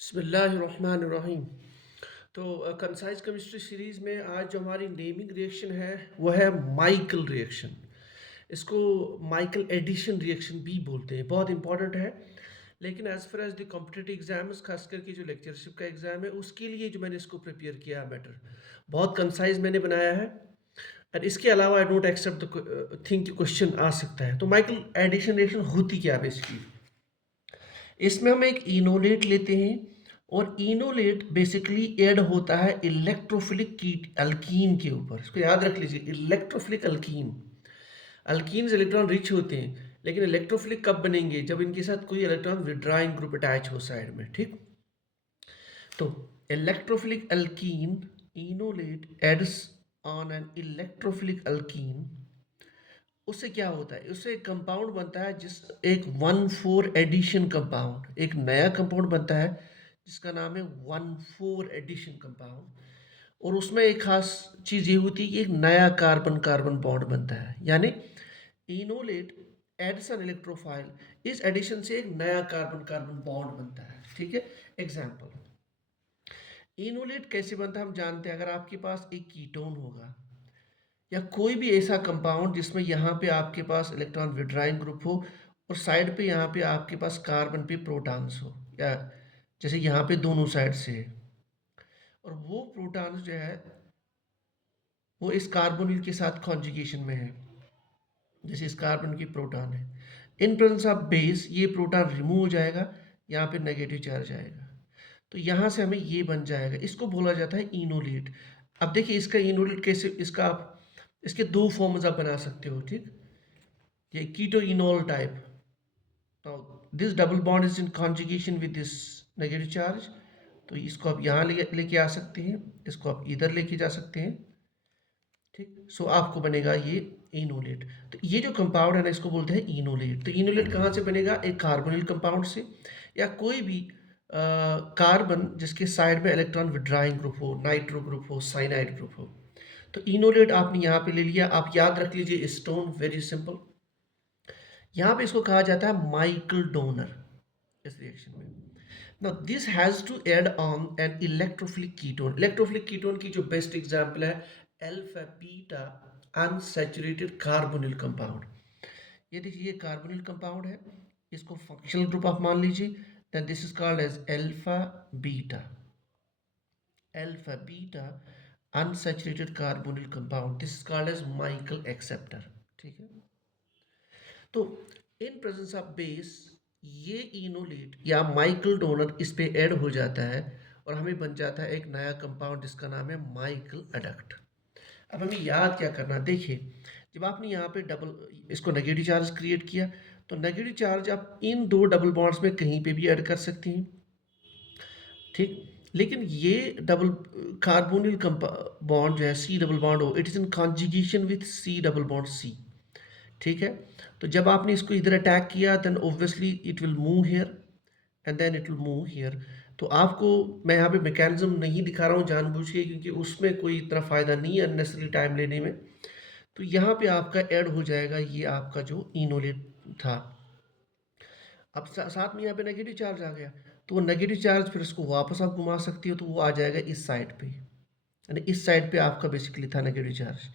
बिस्मिल्लाहिर्रहमानिर्रहीम। तो concise chemistry series में आज जो हमारी नेमिंग रिएक्शन है वो है माइकल रिएक्शन। इसको माइकल एडिशन रिएक्शन भी बोलते हैं, बहुत इंपॉर्टेंट है। लेकिन as far as the competitive exams, खास करके जो लेक्चरशिप का एग्ज़ाम है उसके लिए जो मैंने इसको प्रिपेयर किया है मैटर बहुत कंसाइज मैंने बनाया है। और इसके अलावा I don't accept the think question आ सकता है। तो माइकल एडिशन रिएक्शन होती क्या है बेसिकली? इसमें हम एक इनोलेट लेते हैं और इनोलेट बेसिकली ऐड होता है इलेक्ट्रोफिलिक कीट अल्कीन के ऊपर। इसको याद रख लीजिए, electrophilic alkyne. Alkenes electron rich होते हैं, लेकिन इलेक्ट्रोफिलिक कब बनेंगे? जब इनके साथ कोई इलेक्ट्रॉन विड्राइंग ग्रुप अटैच हो साइड में, ठीक। तो electrophilic alkene enolate adds on an electrophilic alkene. उससे क्या होता है? उससे एक कंपाउंड बनता है, जिस एक 1,4 एडिशन कंपाउंड, एक नया कंपाउंड बनता है जिसका नाम है 1,4 एडिशन कंपाउंड। और उसमें एक खास चीज़ ये होती है कि एक नया कार्बन कार्बन बॉन्ड बनता है, यानी इनोलेट एड्स एन इलेक्ट्रोफाइल। इस एडिशन से एक नया कार्बन कार्बन बॉन्ड बनता है, ठीक है। एग्जाम्पल, इनोलेट कैसे बनता है हम जानते हैं। अगर आपके पास एक कीटोन होगा या कोई भी ऐसा कंपाउंड जिसमें यहाँ पे आपके पास इलेक्ट्रॉन विड्राइंग ग्रुप हो और साइड पे यहाँ पे आपके पास कार्बन पे प्रोटॉन्स हो, या जैसे यहाँ पे दोनों साइड से है, और वो प्रोटॉन्स जो है वो इस कार्बोनिल के साथ कॉन्जुगेशन में है, जैसे इस कार्बन की प्रोटॉन है। इन प्रेजेंस ऑफ बेस ये प्रोटॉन रिमूव हो जाएगा, यहाँ पे नेगेटिव चार्ज आएगा, तो यहाँ से हमें ये बन जाएगा। इसको बोला जाता है इनोलेट। अब देखिए इसका इनोलेट कैसे, इसका आप इसके दो फॉर्म्स आप बना सकते हो, ठीक। ये keto enol type. Now this double bond is in conjugation with this negative charge, तो इसको आप यहाँ लेके आ सकते हैं, इसको आप इधर लेके जा सकते हैं, ठीक। सो आपको बनेगा ये इनोलेट। तो ये जो कंपाउंड है ना, इसको बोलते हैं इनोलेट। तो इनोलेट कहाँ से बनेगा? एक कार्बोनिल कंपाउंड से, या कोई भी कार्बन जिसके साइड में इलेक्ट्रॉन विड्राइंग ग्रुप हो, नाइट्रो ग्रुप हो, साइनाइड ग्रुप हो। तो इनोलेट आपने यहाँ पे ले लिया। आप याद रख लीजिए स्टोन, वेरी सिंपल। यहाँ पे इसको कहा जाता है माइकल डोनर इस रिएक्शन में। Now this has to add on an electrophilic ketone. Electrophilic ketone की जो बेस्ट एग्जांपल है alpha beta unsaturated carbonyl compound. ये देखिए ये कार्बोनिल कंपाउंड है, इसको फंक्शनल ग्रुप आप मान लीजिए। Then this is called as alpha beta. Alpha beta unsaturated carbonyl compound, this is called as Michael acceptor, ठीक है। तो इन प्रेजेंस ऑफ बेस ये इनोलेट या माइकल डोनर इस पे ऐड हो जाता है और हमें बन जाता है एक नया कंपाउंड जिसका नाम है माइकल एडक्ट। अब हमें याद क्या करना, देखिए जब आपने यहाँ पे डबल इसको नेगेटिव चार्ज क्रिएट किया, तो नेगेटिव चार्ज आप इन दो डबल बॉन्ड्स में कहीं पे भी ऐड कर सकती हैं, ठीक। लेकिन ये डबल कार्बोनिल बॉन्ड जो है सी डबल बॉन्ड हो, it is in conjugation with C double bond C, ठीक है। तो जब आपने इसको इधर अटैक किया, then obviously it will move here and then it will move here. तो आपको मैं यहाँ पे मैकेनिज्म नहीं दिखा रहा हूँ जानबूझ के, क्योंकि उसमें कोई इतना फ़ायदा नहीं है अननेसेसरी टाइम लेने में। तो यहाँ पे आपका ऐड हो जाएगा ये आपका जो इनोलेट था। अब साथ में यहाँ पे नेगेटिव चार्ज आ गया, तो वो नेगेटिव चार्ज फिर उसको वापस आप घुमा सकती हो, तो वो आ जाएगा इस साइड पे, यानी इस साइड पे आपका बेसिकली था नेगेटिव चार्ज।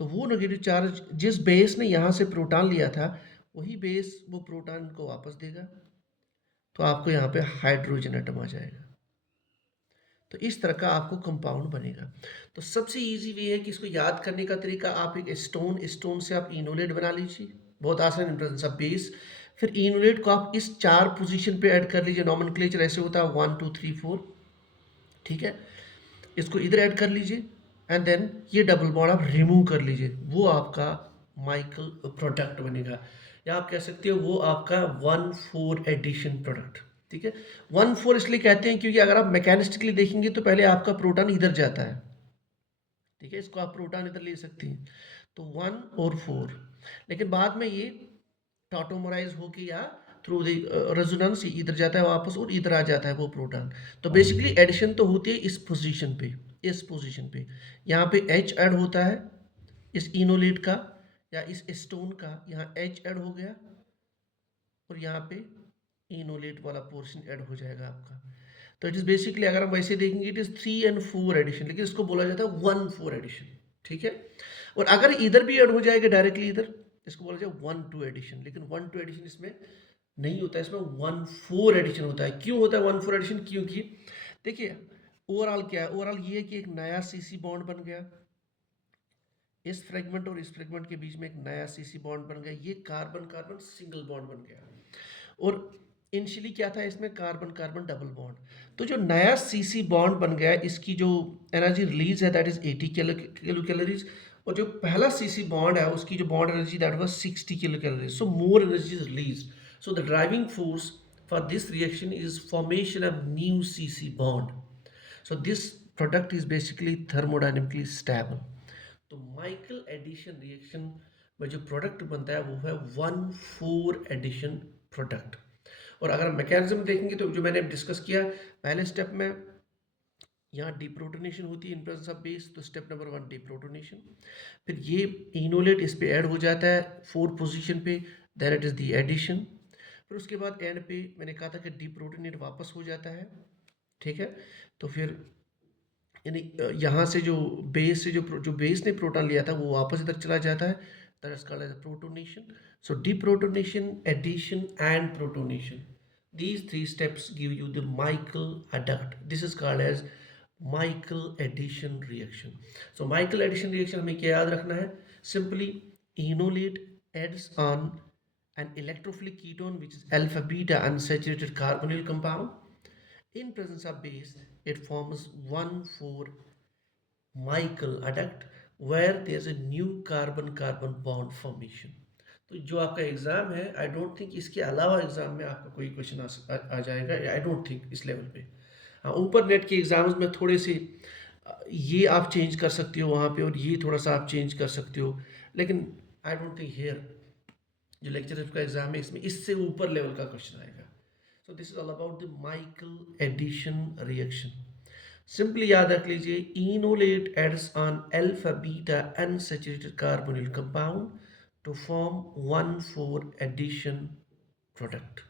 तो वो नेगेटिव चार्ज जिस बेस ने यहाँ से प्रोटॉन लिया था, वही बेस वो प्रोटॉन को वापस देगा, तो आपको यहाँ पे हाइड्रोजन एटम आ जाएगा। तो इस तरह का आपको कंपाउंड बनेगा। तो सबसे इजी वे है कि इसको याद करने का तरीका, आप एक स्टोन से आप इनोलेट बना लीजिए, बहुत आसान इन प्रेजेंस ऑफ बेस। फिर इनोलेट को आप इस 4 पोजीशन पे ऐड कर लीजिए। नॉमेनक्लेचर ऐसे होता है 1 2 3 4, ठीक है। इसको इधर ऐड कर लीजिए एंड देन ये डबल बॉन्ड आप रिमूव कर लीजिए, वो आपका माइकल प्रोडक्ट बनेगा, या आप कह सकते हो वो आपका 1,4 एडिशन प्रोडक्ट, ठीक है। 1,4 इसलिए कहते हैं क्योंकि अगर आप मैकेनिस्टिकली देखेंगे तो पहले आपका प्रोटॉन इधर जाता है, ठीक है। इसको आप प्रोटॉन इधर ले सकती हैं, तो 1 और 4, लेकिन बाद में ये टॉटोमराइज होके या थ्रू द रेजोनेंस इधर जाता है वापस और इधर आ जाता है वो प्रोटॉन। तो बेसिकली एडिशन तो होती है इस पोजीशन पे, इस पोजीशन पे यहाँ पे H ऐड होता है इस इनोलेट का या इस स्टोन का, यहाँ H ऐड हो गया और यहाँ पे इनोलेट वाला पोर्शन ऐड हो जाएगा आपका। तो इट इज़ बेसिकली अगर हम वैसे देखेंगे इट इज़ 3 एंड 4 एडिशन, लेकिन इसको बोला जाता है 1-4 एडिशन, ठीक है? और अगर इधर भी ऐड हो जाएगा डायरेक्टली इधर, इसको बोला जाए 1-2 एडिशन, लेकिन 1-2 एडिशन इसमें नहीं होता है, इसमें 1-4 एडिशन होता है। क्यों होता है 1-4 एडिशन? क्योंकि देखिए ओवरऑल क्या है, ओवरऑल ये है कि एक नया सीसी बॉन्ड बन गया, इस फ्रेगमेंट और इस फ्रेगमेंट के बीच में एक नया सीसी बॉन्ड बन गया, ये कार्बन कार्बन सिंगल बॉन्ड बन गया। और इनिशियली क्या था इसमें, कार्बन कार्बन डबल बॉन्ड। तो जो नया सीसी बॉन्ड बन गया, इसकी जो एनर्जी रिलीज है दैट इज 80 किलो कैलोरीज, और जो पहला सीसी बॉन्ड है उसकी जो bond energy that was 60 kilo calories, so more energy is release. So the driving force for this reaction is formation of new CC bond. So this product is basically thermodynamically stable. तो Michael addition reaction में जो product बनता है वो है 1,4 addition product. और अगर mechanism देखेंगे तो जो मैंने डिस्कस किया पहले स्टेप में, यहाँ डिप्रोटोनेशन होती है इन प्रेजेंस ऑफ बेस, तो स्टेप नंबर 1 डिप्रोटोनेशन। फिर ये इनोलेट इस पे ऐड हो जाता है 4 पोजीशन पे, then it is the addition. फिर उसके बाद एंड पे मैंने कहा था कि डिप्रोटोनेट वापस हो जाता है, ठीक है? तो फिर यानी यहाँ से जो बेस से जो बेस ने प्रोटॉन लिया था वो वापस इधर चला जाता है, that is called as protonation. So deprotonation, addition and protonation, these three steps give you the Michael adduct. This is called as Michael addition reaction. So Michael addition reaction हमें क्या याद रखना है? Simply enolate adds on an electrophilic ketone which is alpha beta unsaturated carbonyl compound. In presence of base, it forms 1,4 Michael adduct where there is a new carbon-carbon bond formation. तो जो आपका exam है, आई don't think इसके अलावा exam में आपका कोई question आ जाएगा, आई डोंट थिंक इस लेवल पे। हाँ, ऊपर नेट के एग्ज़ाम्स में थोड़े से ये आप चेंज कर सकते हो वहाँ पे, और ये थोड़ा सा आप चेंज कर सकते हो, लेकिन आई डोंट थिंक हेयर जो लेक्चर का एग्ज़ाम है इसमें इससे ऊपर लेवल का क्वेश्चन आएगा। So this is all about the Michael addition reaction. Simply याद रख लीजिए, enolate adds on alpha beta unsaturated carbonyl compound to form 1,4 addition product.